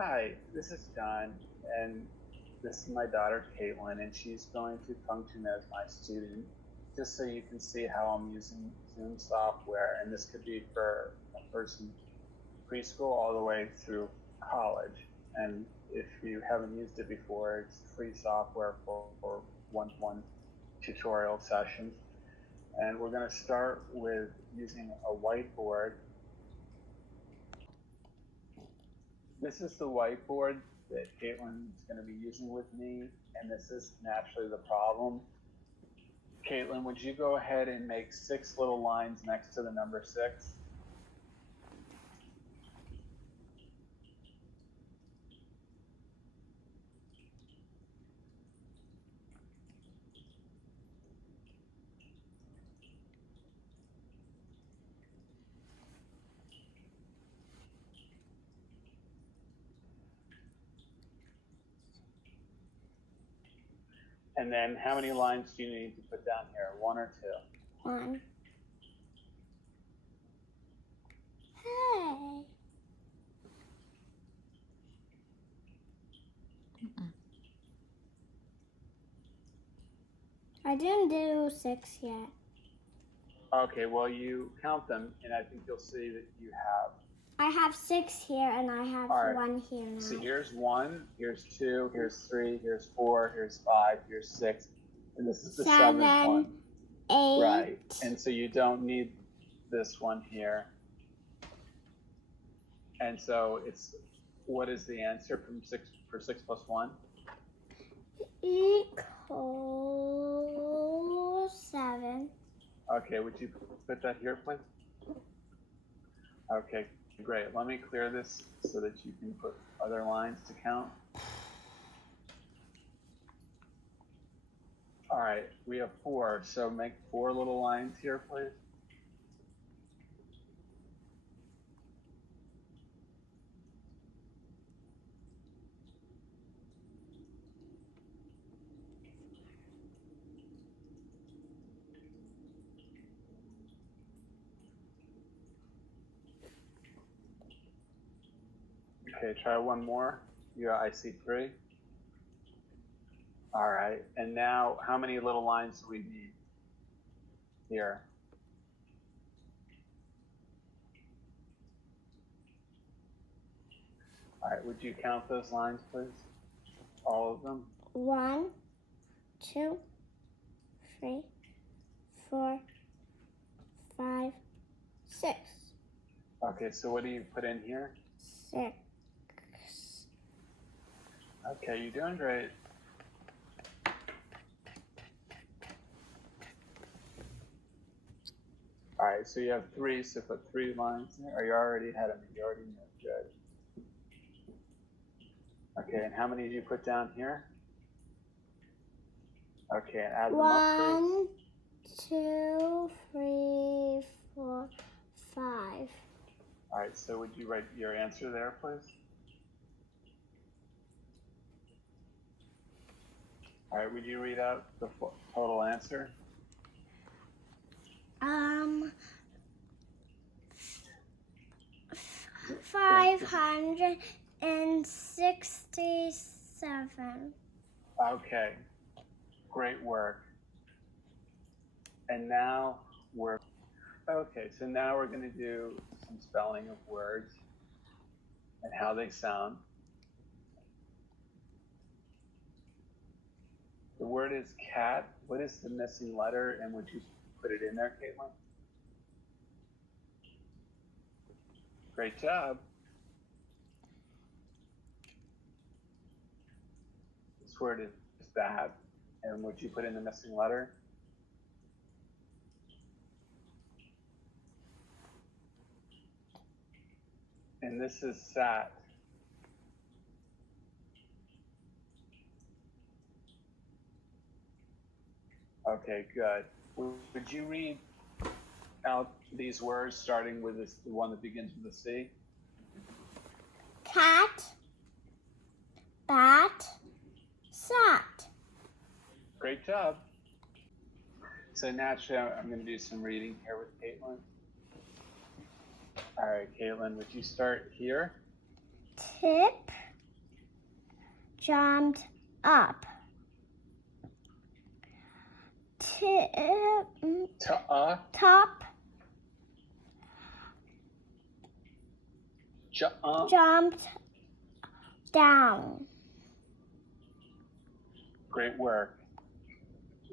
Hi, this is John, and this is my daughter Caitlin, and she's going to function as my student, just so you can see how I'm using Zoom software. And this could be for a person preschool all the way through college. And if you haven't used it before, it's free software for one-to-one tutorial sessions. And we're going to start with using a whiteboard. This is the whiteboard that Caitlin's going to be using with me, and this is naturally the problem. Caitlin, would you go ahead and make 6 little lines next to the number 6? And then how many lines do you need to put down here? 1 or 2? 1. Hey. I didn't do 6 yet. Okay, well, you count them, and I think you'll see that you have. I have 6 here, and I have 1 here now. So here's 1, here's 2, here's 3, here's 4, here's 5, here's 6, and this is the 7th one. 8. Right, and so you don't need this one here. And so it's, what is the answer for 6 plus 1? Equals 7. Okay, would you put that here, please? Okay, great. Let me clear this so that you can put other lines to count. All right, we have 4, so make 4 little lines here, please. Okay, try one more. I see 3. All right, and now how many little lines do we need here? All right, would you count those lines, please? All of them? 1, 2, 3, 4, 5, 6. Okay, so what do you put in here? 6. Okay, you're doing great. All right, so you have 3, so put 3 lines there. Or you already had them, you already knew. Good. Okay, and how many did you put down here? Okay, and add them up, please. 1, 2, 3, 4, 5. All right, so would you write your answer there, please? All right, would you read out the total answer? 567. Okay, great work. And now we're going to do some spelling of words and how they sound. The word is cat. What is the missing letter, and would you put it in there, Caitlin? Great job. This word is bat, and would you put in the missing letter? And this is sat. Okay, good. Would you read out these words starting with the one that begins with a C? Cat, bat, sat. Great job. So naturally, I'm going to do some reading here with Caitlin. All right, Caitlin, would you start here? Tip, jumped up. Top jumped down. Great work.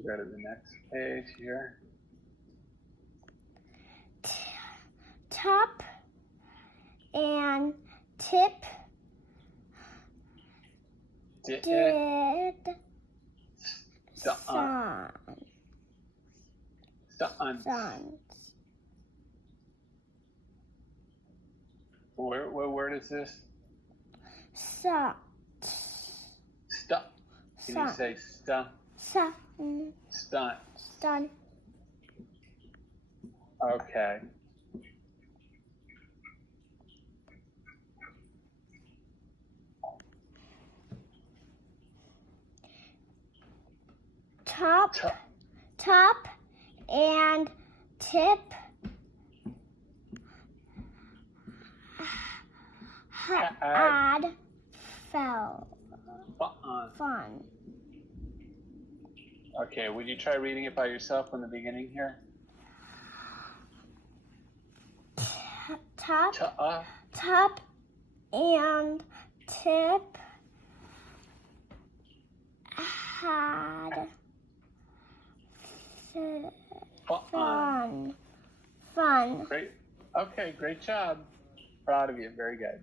Go to the next page here. Top and tip did sun. What word is this? Sun. Stunt. Can you say stunt? Stunt. Stunt. Okay. Top and tip had fun. Okay, would you try reading it by yourself from the beginning here? Top and tip had fun. Great. Okay, great job. Proud of you. Very good.